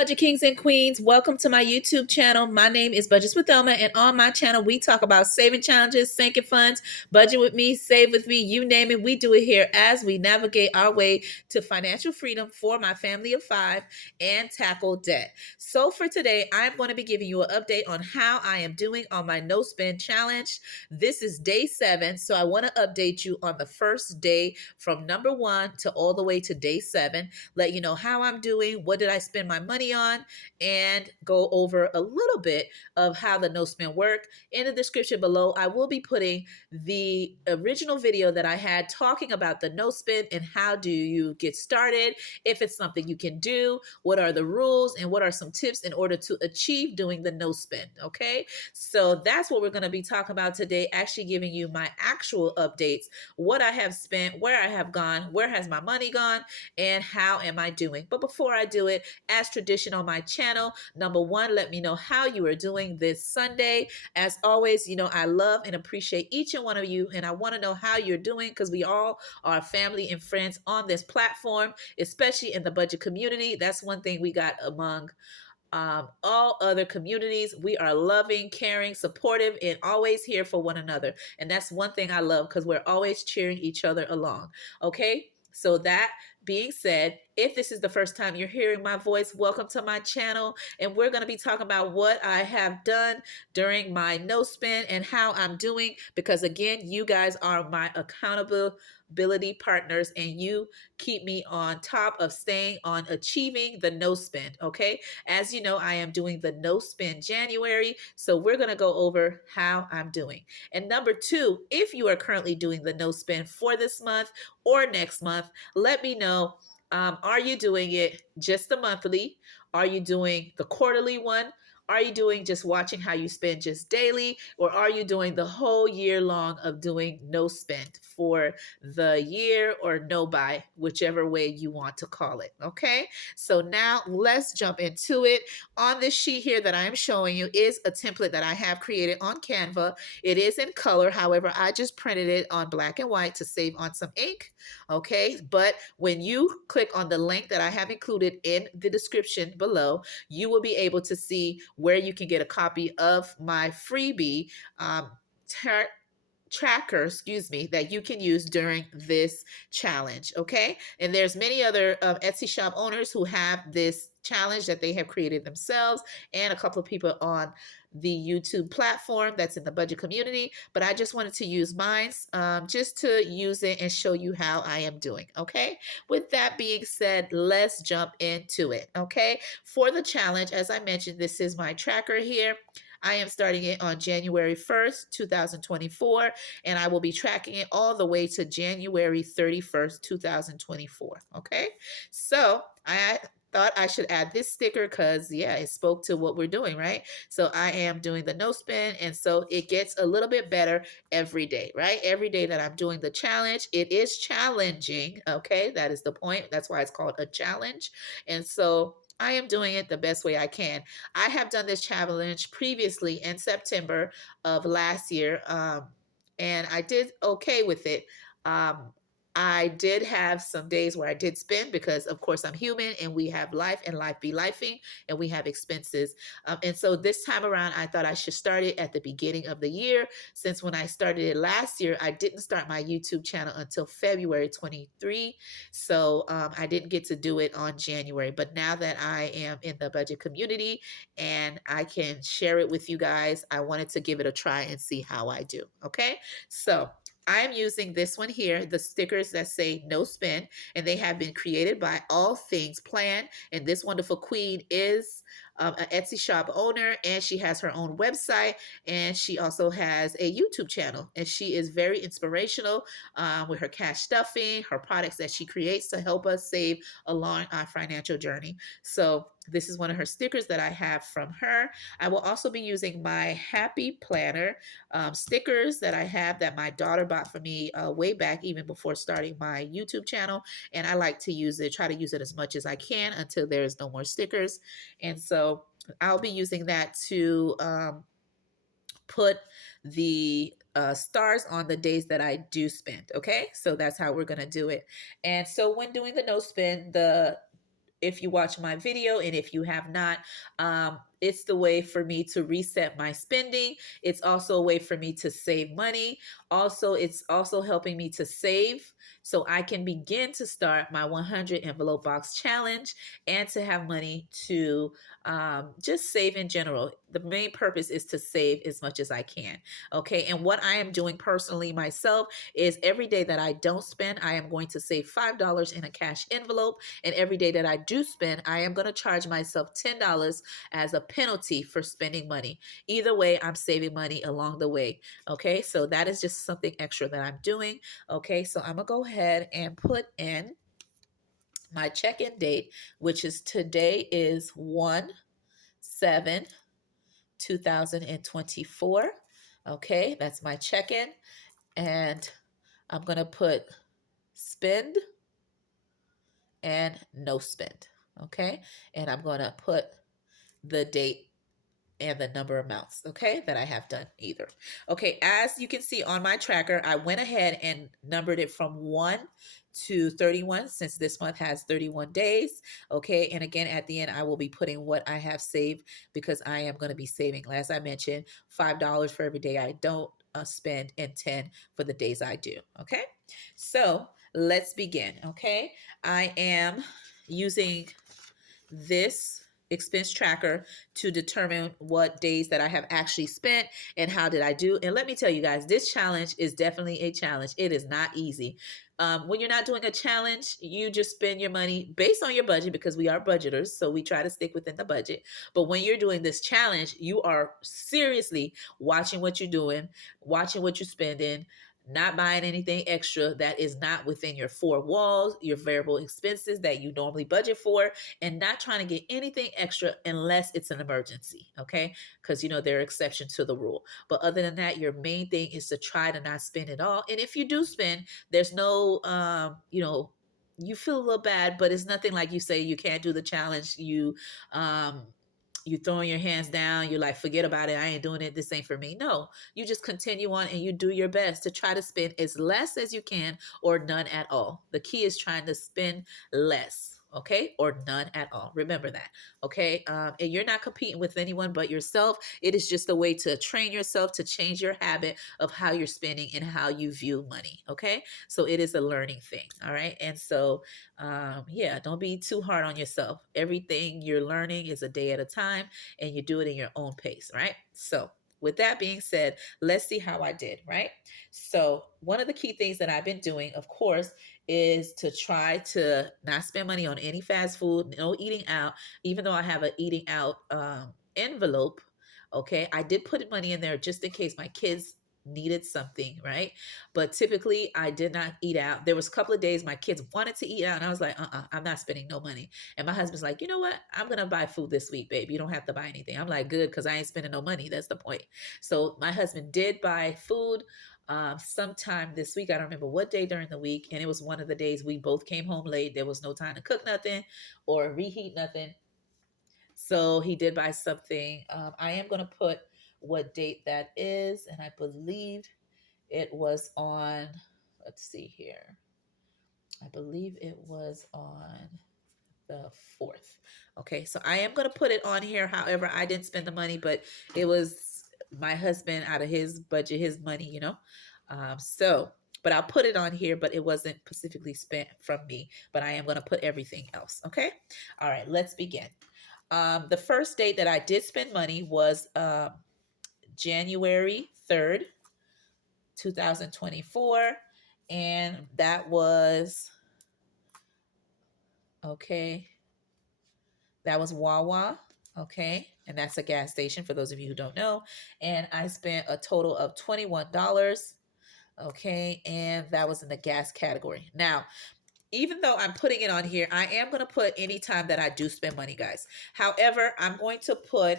Budget Kings and Queens? Welcome to my YouTube channel. My name is Budgets with Thelma, and on my channel, we talk about saving challenges, sinking funds, budget with me, save with me, you name it. We do it here as we navigate our way to financial freedom for my family of five and tackle debt. So for today, I'm going to be giving you an update on how I am doing on my no spend challenge. This is day 7, so I want to update you on the first day from number 1 to all the way to day 7. Let you know how I'm doing, what did I spend my money on, and go over a little bit of how the no spend work. In the description below, I will be putting the original video that I had talking about the no spend and how do you get started, if it's something you can do, what are the rules, and what are some tips in order to achieve doing the no spend. Okay, so that's what we're going to be talking about today, actually giving you my actual updates, what I have spent, where I have gone, where has my money gone, and how am I doing. But before I do it, as tradition on my channel, number 1, let me know how you are doing this Sunday. As always, I love and appreciate each and one of you, and I want to know how you're doing because we all are family and friends on this platform, especially in the budget community. That's one thing we got among all other communities. We are loving, caring, supportive, and always here for one another. And that's one thing I love because we're always cheering each other along. Okay, so that being said, if this is the first time you're hearing my voice, welcome to my channel. And we're going to be talking about what I have done during my no spend and how I'm doing. Because again, you guys are my accountability partners and you keep me on top of staying on achieving the no spend. Okay. As you know, I am doing the no spend January. So we're going to go over how I'm doing. And number 2, if you are currently doing the no spend for this month or next month, let me know. Are you doing it just the monthly? Are you doing the quarterly one? Are you doing just watching how you spend just daily? Or are you doing the whole year long of doing no spend for the year or no buy, whichever way you want to call it? Okay, so now let's jump into it. On this sheet here that I am showing you is a template that I have created on Canva. It is in color. However, I just printed it on black and white to save on some ink. Okay, but when you click on the link that I have included in the description below, you will be able to see where you can get a copy of my freebie tracker, that you can use during this challenge. Okay, and there's many other Etsy shop owners who have this challenge that they have created themselves, and a couple of people on the YouTube platform that's in the budget community. But I just wanted to use mine just to use it and show you how I am doing. Okay, with that being said, let's jump into it. Okay, for the challenge, as I mentioned, this is my tracker here. I am starting it on January 1st, 2024, and I will be tracking it all the way to January 31st, 2024. Okay, so I thought I should add this sticker because, yeah, it spoke to what we're doing, right? So I am doing the no spend, and so it gets a little bit better every day, right? Every day that I'm doing the challenge, it is challenging. Okay, that is the point. That's why it's called a challenge. And so I am doing it the best way I can. I have done this challenge previously in September of last year, and I did okay with it. I did have some days where I did spend because, of course, I'm human and we have life and life be lifing and we have expenses. And so this time around, I thought I should start it at the beginning of the year. Since when I started it last year, I didn't start my YouTube channel until February 23. So I didn't get to do it on January. But now that I am in the budget community and I can share it with you guys, I wanted to give it a try and see how I do. Okay, so I am using this one here, the stickers that say no spend, and they have been created by All Things Plan. And this wonderful queen is an Etsy shop owner, and she has her own website, and she also has a YouTube channel. And she is very inspirational with her cash stuffing, her products that she creates to help us save along our financial journey. So this is one of her stickers that I have from her. I will also be using my Happy Planner stickers that I have that my daughter bought for me way back, even before starting my YouTube channel. And I like to use it, try to use it as much as I can until there is no more stickers. And so I'll be using that to put the stars on the days that I do spend. Okay, so that's how we're going to do it. And so when doing the no spend, the if you watch my video, and if you have not, it's the way for me to reset my spending. It's also a way for me to save money. Also, it's also helping me to save so I can begin to start my 100 envelope box challenge and to have money to just save in general. The main purpose is to save as much as I can. Okay. And what I am doing personally myself is every day that I don't spend, I am going to save $5 in a cash envelope. And every day that I do spend, I am going to charge myself $10 as a penalty for spending money. Either way, I'm saving money along the way. Okay. So that is just something extra that I'm doing. Okay. So I'm going to go ahead and put in my check-in date, which is today is 1/7/2024. Okay, that's my check-in. And I'm going to put spend and no spend. Okay, and I'm going to put the date and the number of amounts, okay, that I have done either. Okay, as you can see on my tracker, I went ahead and numbered it from 1 to 31 since this month has 31 days. Okay, and again, at the end, I will be putting what I have saved because I am going to be saving, as I mentioned, $5 for every day I don't spend and 10 for the days I do. Okay, so let's begin. Okay, I am using this expense tracker to determine what days that I have actually spent and how did I do. And let me tell you guys, this challenge is definitely a challenge. It is not easy. When you're not doing a challenge, you just spend your money based on your budget because we are budgeters. So we try to stick within the budget. But when you're doing this challenge, you are seriously watching what you're doing, watching what you're spending, not buying anything extra that is not within your four walls, your variable expenses that you normally budget for, and not trying to get anything extra unless it's an emergency, okay? Because, there are exceptions to the rule. But other than that, your main thing is to try to not spend it all. And if you do spend, there's no, you feel a little bad, but it's nothing like you say you can't do the challenge. You throwing your hands down, you're like, forget about it, I ain't doing it, this ain't for me. No, you just continue on and you do your best to try to spend as less as you can or none at all. The key is trying to spend less, okay, or none at all. Remember that, okay? And you're not competing with anyone but yourself. It is just a way to train yourself to change your habit of how you're spending and how you view money, okay? So it is a learning thing, all right? And so yeah, don't be too hard on yourself. Everything you're learning is a day at a time and you do it in your own pace, right? So with that being said, let's see how I did, right? So one of the key things that I've been doing, of course, is to try to not spend money on any fast food, no eating out, even though I have an eating out envelope. Okay, I did put money in there just in case my kids needed something, right? But typically I did not eat out. There was a couple of days my kids wanted to eat out and I was like, I'm not spending no money. And my husband's like, you know what? I'm going to buy food this week, babe. You don't have to buy anything. I'm like, good, because I ain't spending no money. That's the point. So my husband did buy food sometime this week. I don't remember what day during the week. And it was one of the days we both came home late. There was no time to cook nothing or reheat nothing. So he did buy something. I am going to put what date that is. And I believe it was on, let's see here. I believe it was on the 4th. Okay, so I am going to put it on here. However, I didn't spend the money, but it was my husband out of his budget, his money, but I'll put it on here, but it wasn't specifically spent from me, but I am going to put everything else. Okay. All right, let's begin. The first date that I did spend money was January 3rd, 2024. And that was, okay, that was Wawa. Okay. And that's a gas station for those of you who don't know. And I spent a total of $21. Okay. And that was in the gas category. Now, even though I'm putting it on here, I am going to put any time that I do spend money, guys. However, I'm going to put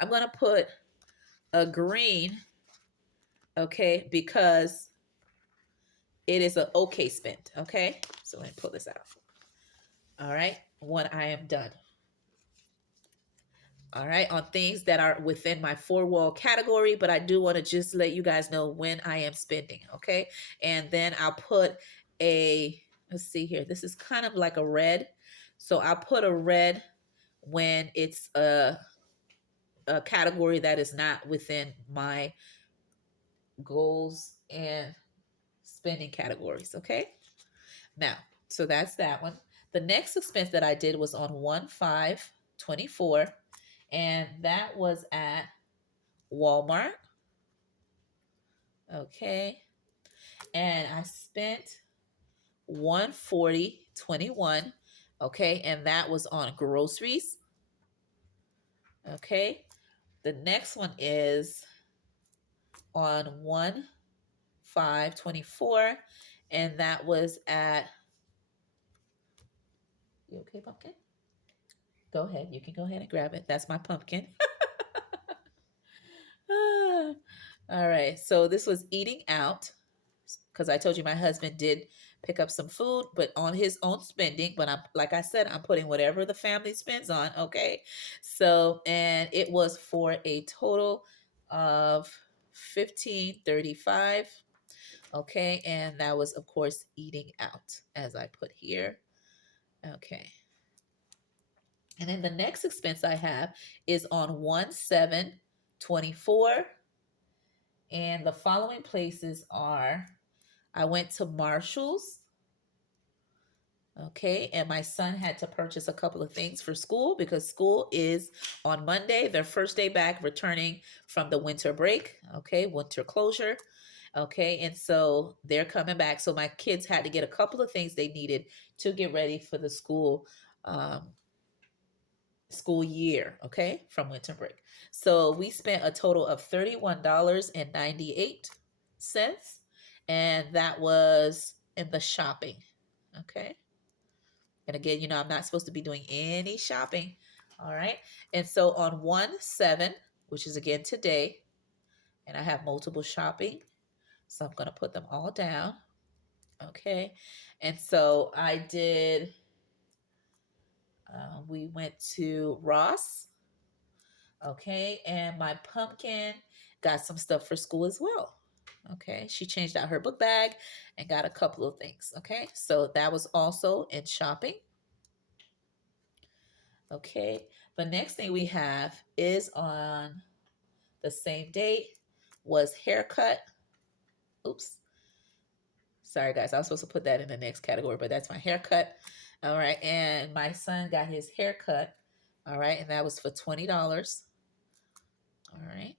I'm going to put a green, okay, because it is an okay spend, okay? So let me pull this out. All right, when I am done. All right, on things that are within my four-wall category, but I do want to just let you guys know when I am spending, okay? And then I'll put a let's see here. This is kind of like a red. So I'll put a red when it's a category that is not within my goals and spending categories. Okay. Now, so that's that one. The next expense that I did was on 1/5/24, and that was at Walmart. Okay. And I spent 140.21. Okay. And that was on groceries. Okay. The next one is on 1/5/24, and that was at, you okay, pumpkin? Go ahead. You can go ahead and grab it. That's my pumpkin. All right. So this was eating out because I told you my husband did pick up some food, but on his own spending. But I'm, like I said, I'm putting whatever the family spends on. Okay. So, and it was for a total of 15.35. Okay. And that was, of course, eating out, as I put here. Okay. And then the next expense I have is on 1/7/24. And the following places are, I went to Marshall's. Okay. And my son had to purchase a couple of things for school because school is on Monday, their first day back, returning from the winter break. Okay. Winter closure. Okay. And so they're coming back. So my kids had to get a couple of things they needed to get ready for the school year, okay, from winter break. So we spent a total of $31.98, and that was in the shopping, okay. And again, I'm not supposed to be doing any shopping, all right. And so on 1/7, which is again today, and I have multiple shopping, so I'm going to put them all down, okay. And so I did. We went to Ross. Okay, and my pumpkin got some stuff for school as well. Okay, she changed out her book bag and got a couple of things. Okay, so that was also in shopping. Okay, the next thing we have is on the same date was haircut. Oops, sorry guys, I was supposed to put that in the next category, but that's my haircut. All right, and my son got his haircut. All right, and that was for $20. All right.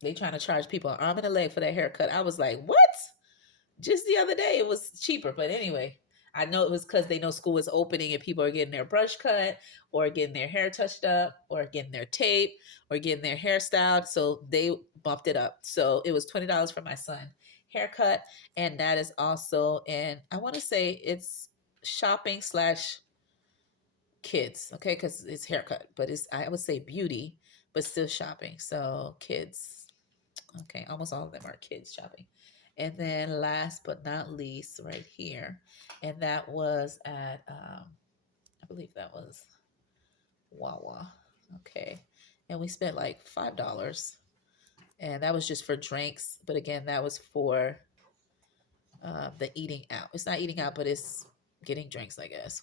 They trying to charge people an arm and a leg for that haircut. I was like, what? Just the other day it was cheaper. But anyway, I know it was because they know school is opening and people are getting their brush cut or getting their hair touched up or getting their tape or getting their hair styled. So they bumped it up. So it was $20 for my son haircut. And that is also, and I want to say it's shopping slash kids. Okay. Because it's haircut, but it's, I would say beauty, but still shopping. So kids. Okay, almost all of them are kids shopping. And then last but not least, right here, and that was at, I believe that was Wawa. Okay, and we spent like $5, and that was just for drinks. But again, that was for the eating out. It's not eating out, but it's getting drinks, I guess.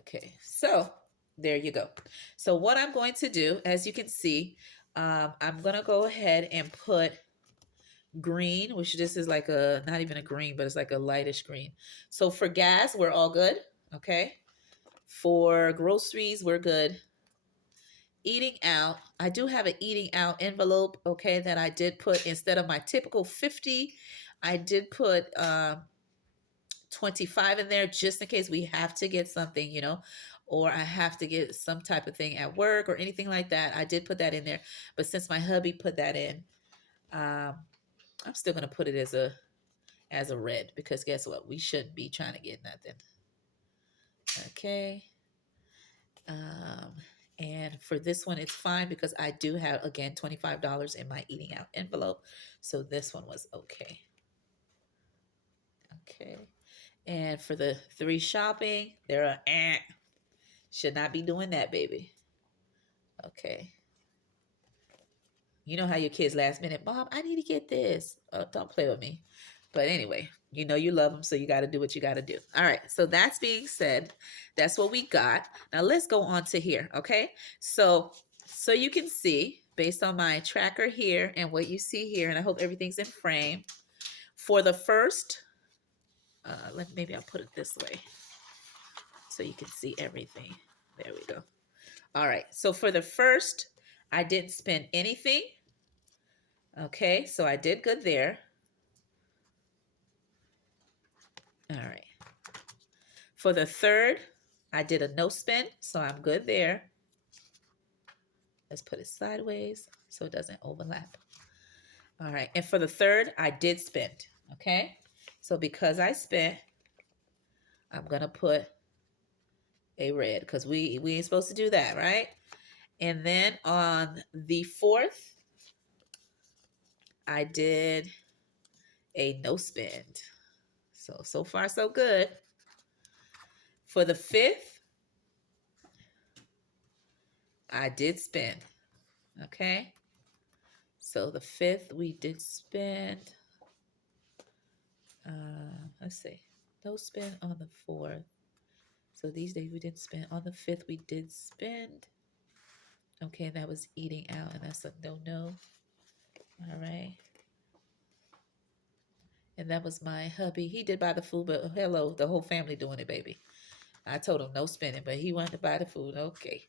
Okay, so there you go. So what I'm going to do, as you can see, I'm going to go ahead and put green, which this is like a, not even a green, but it's like a lightish green. So for gas, we're all good. Okay. For groceries, we're good. Eating out, I do have an eating out envelope, okay, that I did put instead of my typical 50, I did put 25 in there just in case we have to get something, or I have to get some type of thing at work or anything like that. I did put that in there. But since my hubby put that in, I'm still going to put it as a red because guess what? We shouldn't be trying to get nothing. Okay. Um, and for this one, it's fine because I do have, again, $25 in my eating out envelope. So this one was okay. Okay. And for the 3 shopping, there are, should not be doing that, baby. Okay. You know how your kids last minute, Mom, I need to get this. Oh, don't play with me. But anyway, You know you love them, so you got to do what you got to do. All right. So that's being said, that's what we got. Now let's go on to here. Okay. So you can see based on my tracker here and what you see here, and I hope everything's in frame. For the first, maybe I'll put it this way so you can see everything. There we go. All right. So for the first, I didn't spend anything. Okay. So I did good there. All right. For the third, I did a no spend, so I'm good there. Let's put it sideways so it doesn't overlap. All right. And for the third, I did spend. Okay. So because I spent, I'm going to put a red because we ain't supposed to do that, right? And then on the fourth, I did a no spend. So far, so good. For the fifth, I did spend. Okay. So the fifth, we did spend. Let's see. No spend on the fourth. So these days we didn't spend. On the fifth, we did spend. Okay, that was eating out, and that's a no-no. All right. And that was my hubby. He did buy the food, but hello, the whole family doing it, baby. I told him no spending, but he wanted to buy the food. Okay.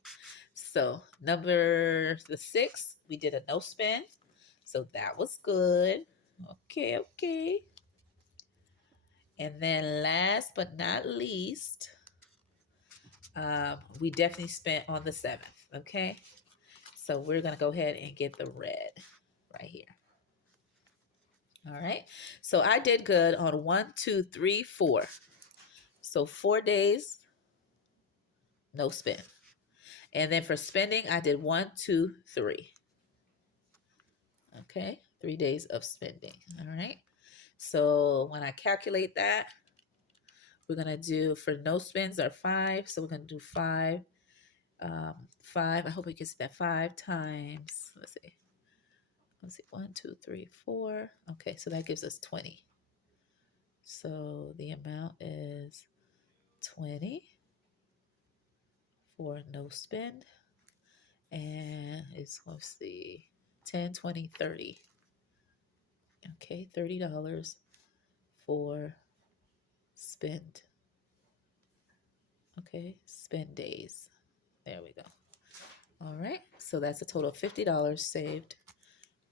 So number the 6, we did a no spend. So that was good. Okay. And then last but not least, we definitely spent on the 7th. Okay. So we're going to go ahead and get the red right here. All right. So I did good on 1, 2, 3, 4. So 4 days, no spend. And then for spending, I did 1, 2, 3. Okay. 3 days of spending. All right. So when I calculate that, we're going to do for no spends are 5. So we're going to do 5. 5. I hope it gets that 5 times. Let's see. 1, 2, 3, 4. Okay. So that gives us 20. So the amount is 20 for no spend. And it's, let's see, 10, 20, 30. Okay, $30 for spend. Okay, spend days. There we go. All right, so that's a total of $50 saved.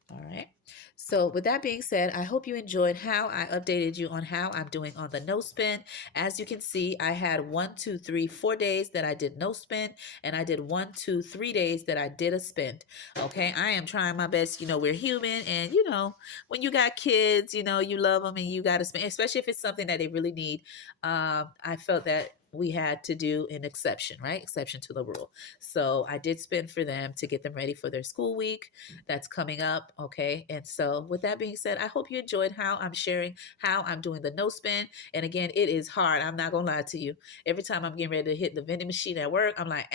All right. So with that being said, I hope you enjoyed how I updated you on how I'm doing on the no spend. As you can see, I had 1, 2, 3, 4 days that I did no spend, and I did 1, 2, 3 days that I did a spend. Okay. I am trying my best. You know, we're human, and you know, when you got kids, you know, you love them and you got to spend, especially if it's something that they really need. I felt that we had to do an exception, right? Exception to the rule. So I did spend for them to get them ready for their school week that's coming up. Okay. And so with that being said, I hope you enjoyed how I'm sharing how I'm doing the no spend. And again, it is hard. I'm not going to lie to you. Every time I'm getting ready to hit the vending machine at work, I'm like,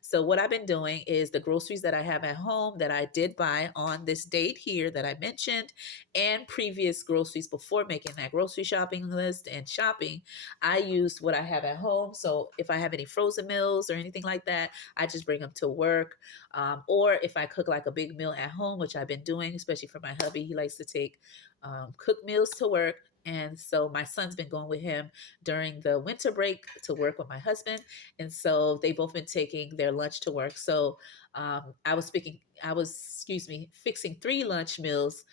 So what I've been doing is the groceries that I have at home that I did buy on this date here that I mentioned, and previous groceries before making that grocery shopping list and shopping, I used what I have at home. So if I have any frozen meals or anything like that, I just bring them to work. Or if I cook like a big meal at home, which I've been doing, especially for my hubby, he likes to take cooked meals to work. And so my son's been going with him during the winter break to work with my husband. And so they've both been taking their lunch to work. So I was fixing 3 lunch meals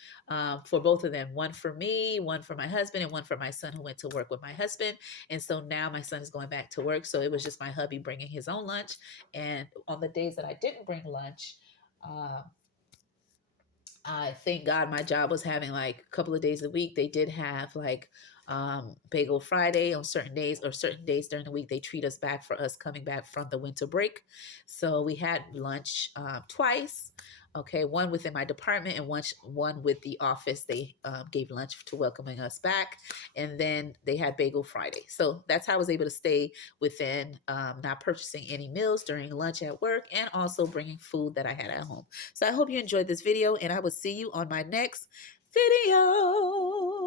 for both of them. One for me, one for my husband, and one for my son who went to work with my husband. And so now my son is going back to work. So it was just my hubby bringing his own lunch. And on the days that I didn't bring lunch, I thank God my job was having like a couple of days a week. They did have like Bagel Friday on certain days, or certain days during the week. They treat us back for us coming back from the winter break. So we had lunch twice. Okay, one within my department and one with the office. They gave lunch to welcoming us back, and then they had Bagel Friday. So that's how I was able to stay within not purchasing any meals during lunch at work, and also bringing food that I had at home. So I hope you enjoyed this video, and I will see you on my next video.